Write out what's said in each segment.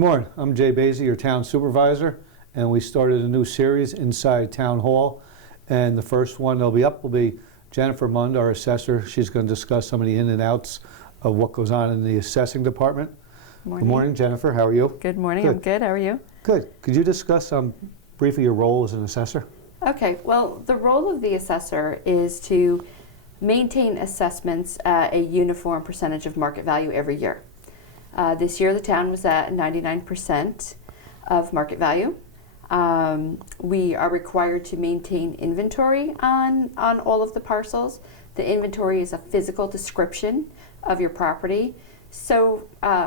Good morning. I'm Jay Baisley, your town supervisor, and we started a new series inside Town Hall. And the first one that'll be up will be Jennifer Mund, our assessor. She's going to discuss some of the in and outs of what goes on in the assessing department. Morning. Good morning, Jennifer. How are you? Good morning. Good. I'm good. How are you? Good. Could you discuss briefly your role as an assessor? Okay. Well, the role of the assessor is to maintain assessments at a uniform percentage of market value every year. This year the town was at 99% of market value. We are required to maintain inventory on all of the parcels. The inventory is a physical description of your property. So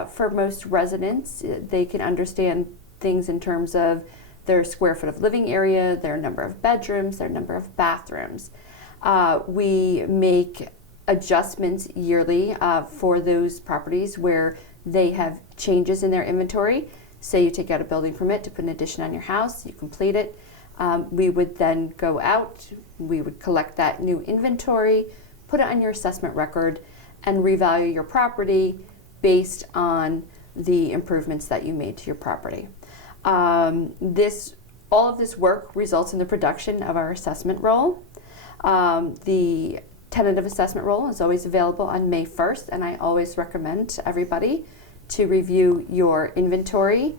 for most residents, they can understand things in terms of their square foot of living area, their number of bedrooms, their number of bathrooms. We make adjustments yearly for those properties where they have changes in their inventory. Say you take out a building permit to put an addition on your house, you complete it. We would then go out, we would collect that new inventory, put it on your assessment record, and revalue your property based on the improvements that you made to your property. All of this work results in the production of our assessment roll. The tentative assessment roll is always available on May 1st, and I always recommend to everybody to review your inventory,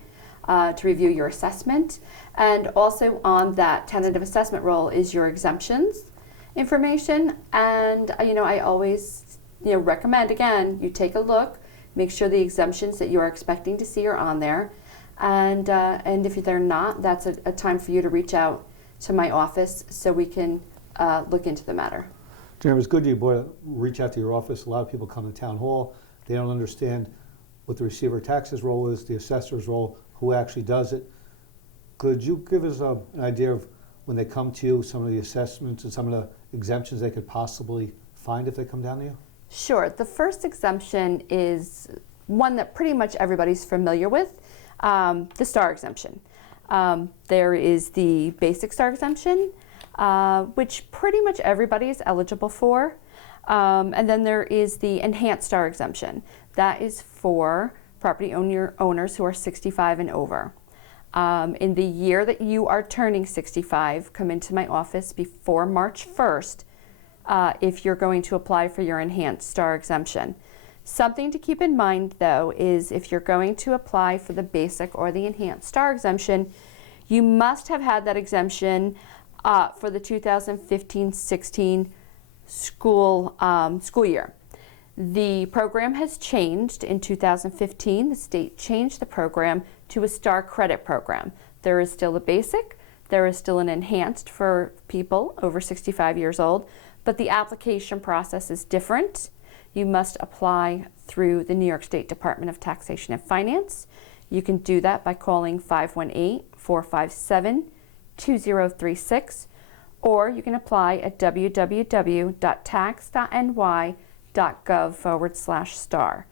to review your assessment, and also on that tentative assessment roll is your exemptions information. And I always recommend, again, you take a look, make sure the exemptions that you are expecting to see are on there, and if they're not, that's a time for you to reach out to my office so we can look into the matter. Jennifer, it's good you reach out to your office. A lot of people come to Town Hall, they don't understand what the receiver taxes role is, the assessor's role, who actually does it. Could you give us an idea of when they come to you, some of the assessments and some of the exemptions they could possibly find if they come down to you? Sure. The first exemption is one that pretty much everybody's familiar with, the STAR exemption. There is the basic STAR exemption, which pretty much everybody is eligible for. And then there is the enhanced STAR exemption. That is for property owners who are 65 and over. In the year that you are turning 65, come into my office before March 1st if you're going to apply for your enhanced STAR exemption. Something to keep in mind, though, is if you're going to apply for the basic or the enhanced STAR exemption, you must have had that exemption for the 2015-16 school year. The program has changed. In 2015, the state changed the program to a STAR credit program. There is still a basic, there is still an enhanced for people over 65 years old, but the application process is different. You must apply through the New York State Department of Taxation and Finance. You can do that by calling 518-457-2036, or you can apply at www.tax.ny.gov/STAR.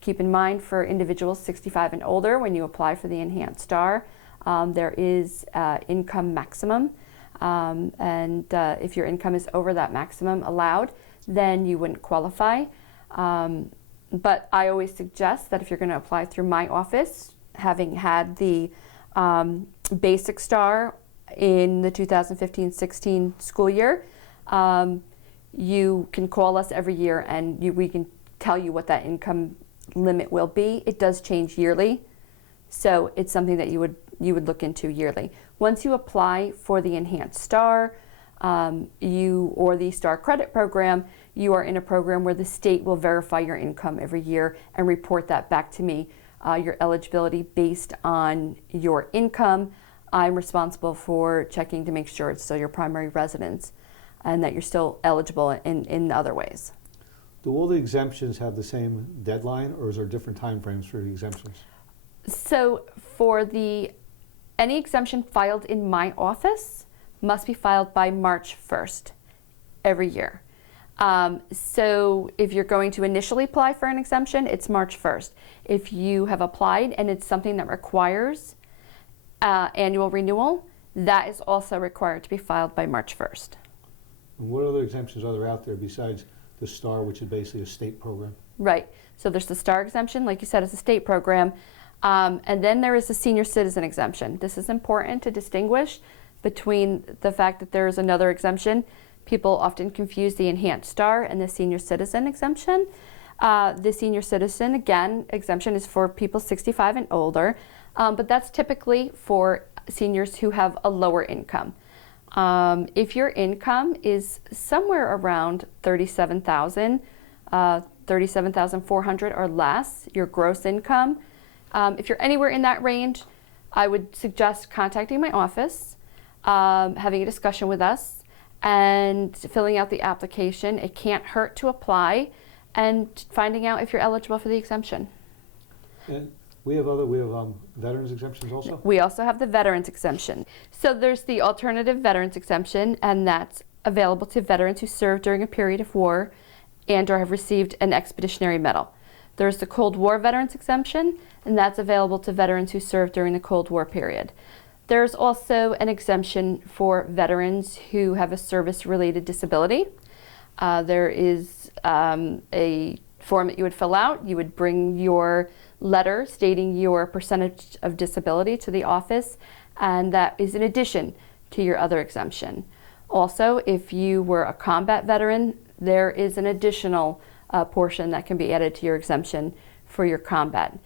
Keep in mind, for individuals 65 and older, when you apply for the enhanced STAR, there is income maximum, and if your income is over that maximum allowed, then you wouldn't qualify. But I always suggest that if you're going to apply through my office, having had the basic STAR in the 2015-16 school year, you can call us every year and we can tell you what that income limit will be. It does change yearly, so it's something that you would look into yearly. Once you apply for the enhanced STAR or the STAR credit program, you are in a program where the state will verify your income every year and report that back to me, your eligibility based on your income. I'm responsible for checking to make sure it's still your primary residence and that you're still eligible in other ways. Do all the exemptions have the same deadline, or is there different time frames for the exemptions? So for any exemption filed in my office must be filed by March 1st every year. So if you're going to initially apply for an exemption, it's March 1st. If you have applied and it's something that requires annual renewal, that is also required to be filed by March 1st. And what other exemptions are there out there besides the STAR, which is basically a state program? Right. So there's the STAR exemption, like you said, it's a state program. And then there is the senior citizen exemption. This is important to distinguish between the fact that there is another exemption. People often confuse the enhanced star and the senior citizen exemption. The senior citizen, again, exemption is for people 65 and older, but that's typically for seniors who have a lower income. If your income is somewhere around 37,000, 37,400 or less, your gross income, if you're anywhere in that range, I would suggest contacting my office, having a discussion with us, and filling out the application. It can't hurt to apply, and finding out if you're eligible for the exemption. And we have veterans exemptions also? We also have the veterans exemption. So there's the alternative veterans exemption, and that's available to veterans who served during a period of war and or have received an expeditionary medal. There's the Cold War veterans exemption, and that's available to veterans who served during the Cold War period. There's also an exemption for veterans who have a service-related disability. There is a form that you would fill out. You would bring your letter stating your percentage of disability to the office, and that is in addition to your other exemption. Also, if you were a combat veteran, there is an additional portion that can be added to your exemption for your combat.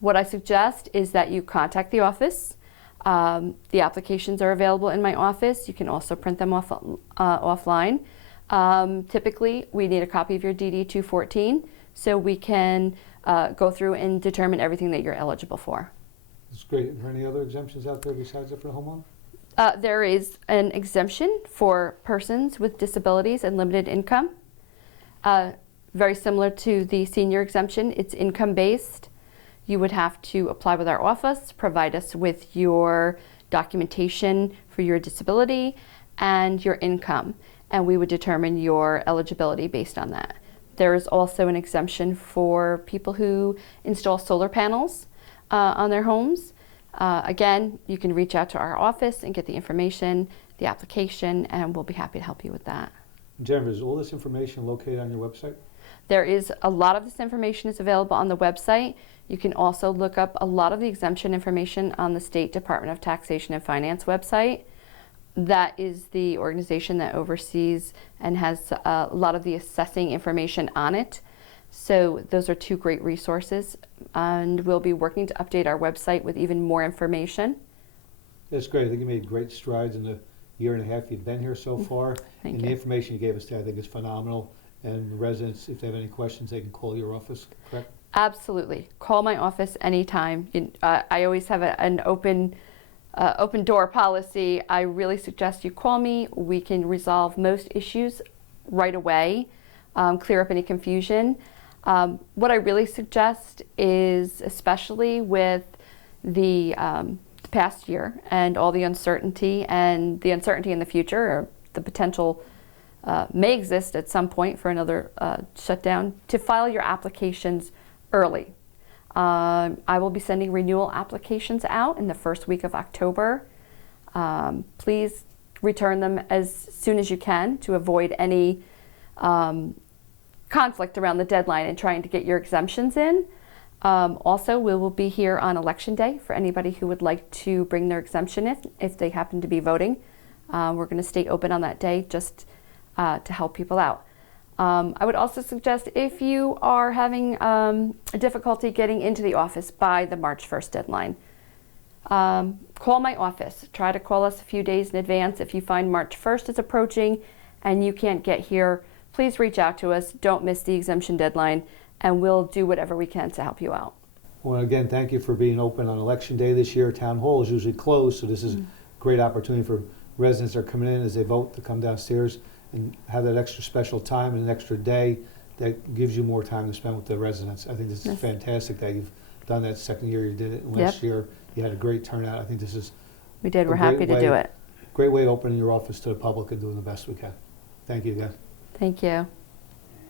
What I suggest is that you contact the office. The applications are available in my office. You can also print them off offline. Typically, we need a copy of your DD-214 so we can go through and determine everything that you're eligible for. That's great. Are there any other exemptions out there besides that for the homeowner? There is an exemption for persons with disabilities and limited income. Very similar to the senior exemption, it's income-based. You would have to apply with our office, provide us with your documentation for your disability and your income, and we would determine your eligibility based on that. There is also an exemption for people who install solar panels on their homes. Again, you can reach out to our office and get the information, the application, and we'll be happy to help you with that. Jennifer, is all this information located on your website? There is a lot of this information is available on the website. You can also look up a lot of the exemption information on the State Department of Taxation and Finance website. That is the organization that oversees and has a lot of the assessing information on it. So those are two great resources, and we'll be working to update our website with even more information. That's great. I think you made great strides in the year and a half you've been here so far. Thank and you. The information you gave us today I think is phenomenal. And residents, if they have any questions, they can call your office, correct? Absolutely. Call my office anytime. I always have an open door policy. I really suggest you call me. We can resolve most issues right away, clear up any confusion. What I really suggest is, especially with the past year and all the uncertainty in the future, or the potential may exist at some point for another shutdown, to file your applications early. I will be sending renewal applications out in the first week of October. Please return them as soon as you can to avoid any conflict around the deadline and trying to get your exemptions in. Also, we will be here on Election Day for anybody who would like to bring their exemption if they happen to be voting. We're going to stay open on that day just to help people out. I would also suggest, if you are having difficulty getting into the office by the March 1st deadline, call my office. Try to call us a few days in advance. If you find March 1st is approaching and you can't get here, please reach out to us. Don't miss the exemption deadline, and we'll do whatever we can to help you out. Well, again, thank you for being open on Election Day this year. Town Hall is usually closed, so this is a great opportunity for residents that are coming in as they vote to come downstairs and have that extra special time and an extra day that gives you more time to spend with the residents. I think this is fantastic that you've done that. Second year you did it, and last year you had a great turnout. I think this is We did. We're happy to do it. Great way of opening your office to the public and doing the best we can. Thank you again. Thank you.